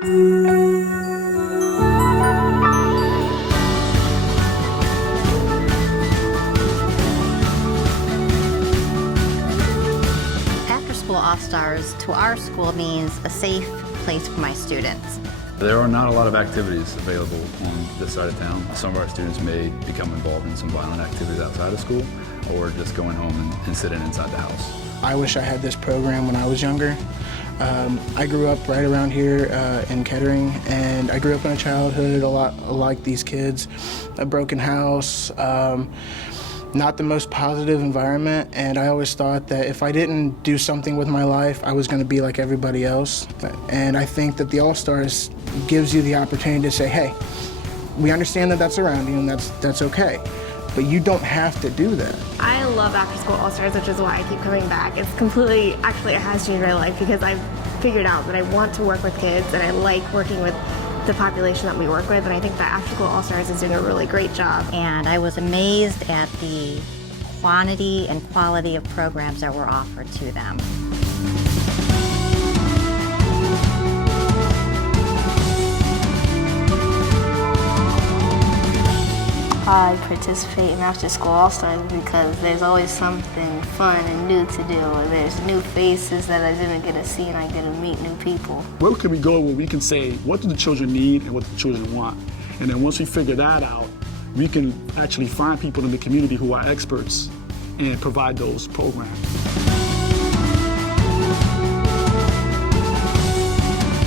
After School All-Stars to our school means a safe place for my students. There are not a lot of activities available on this side of town. Some of our students may become involved in some violent activities outside of school or just going home and sitting inside the house. I wish I had this program when I was younger. I grew up right around here in Kettering, and I grew up in a childhood a lot like these kids. A broken house, not the most positive environment, and I always thought that if I didn't do something with my life, I was going to be like everybody else. And I think that the All-Stars gives you the opportunity to say, hey, we understand that that's around you and that's okay, but you don't have to do that. I love After School All-Stars, which is why I keep coming back. It's completely, actually it has changed my life because I've figured out that I want to work with kids and I like working with the population that we work with, and I think that After School All-Stars is doing a really great job. And I was amazed at the quantity and quality of programs that were offered to them. I participate in After School All-Stars because there's always something fun and new to do, and there's new faces that I didn't get to see, and I get to meet new people. Where can we go where we can say, what do the children need and what the children want? And then once we figure that out, we can actually find people in the community who are experts and provide those programs.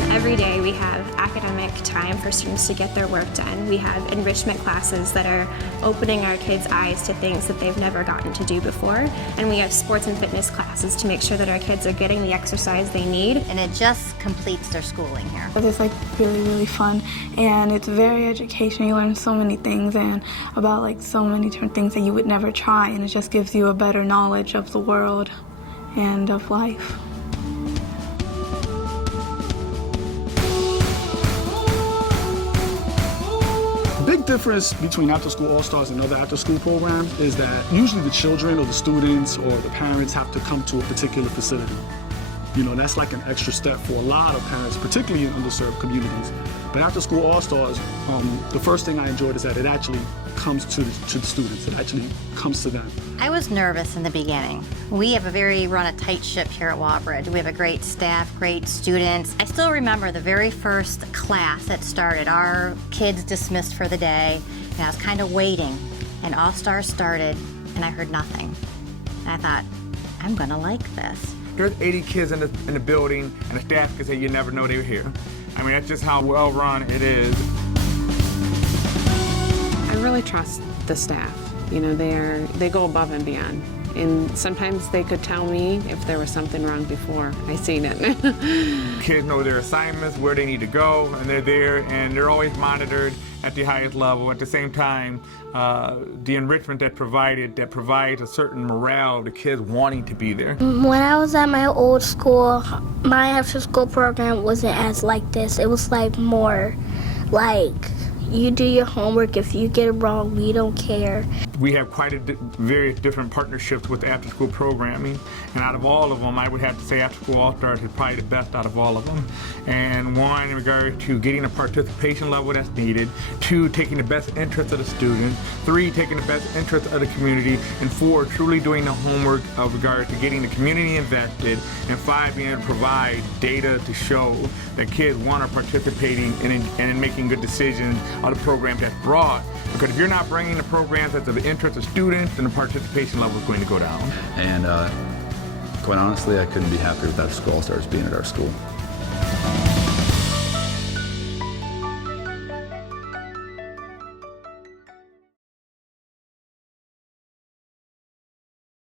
Every day we have academic time for students to get their work done. We have enrichment classes that are opening our kids' eyes to things that they've never gotten to do before. And we have sports and fitness classes to make sure that our kids are getting the exercise they need. And it just completes their schooling here. It's like really fun, and it's very educational. You learn so many things and about like so many different things that you would never try, and it just gives you a better knowledge of the world and of life. The big difference between After School All-Stars and other after-school programs is that usually the children or the students or the parents have to come to a particular facility. You know, that's like an extra step for a lot of parents, particularly in underserved communities. But After School All-Stars, the first thing I enjoyed is that it actually comes to the students. It actually comes to them. I was nervous in the beginning. We have run a tight ship here at Wallbridge. We have a great staff, great students. I still remember the very first class that started. Our kids dismissed for the day, and I was kind of waiting, and All-Stars started, and I heard nothing. And I thought, I'm gonna like this. There's 80 kids in the building, and the staff can say you never know they were here. I mean, that's just how well run it is. I really trust the staff. You know, they go above and beyond. And sometimes they could tell me if there was something wrong before I seen it. Kids know their assignments, where they need to go, and they're there, and they're always monitored at the highest level. At the same time, the enrichment that provides a certain morale, the kids wanting to be there. When I was at my old school, my after-school program wasn't as like this. It was like more like, you do your homework. If you get it wrong, we don't care. We have quite various different partnerships with after-school programming, and out of all of them, I would have to say After School All-Stars is probably the best out of all of them. And one, in regard to getting a participation level that's needed. Two, taking the best interest of the student. Three, taking the best interest of the community. And four, truly doing the homework of regard to getting the community invested. And five, being able to provide data to show that kids, one, are participating and in making good decisions on the programs that's brought. Because if you're not bringing the programs that's of the interest of students, then the participation level is going to go down. And quite honestly, I couldn't be happier with After School All-Stars being at our school.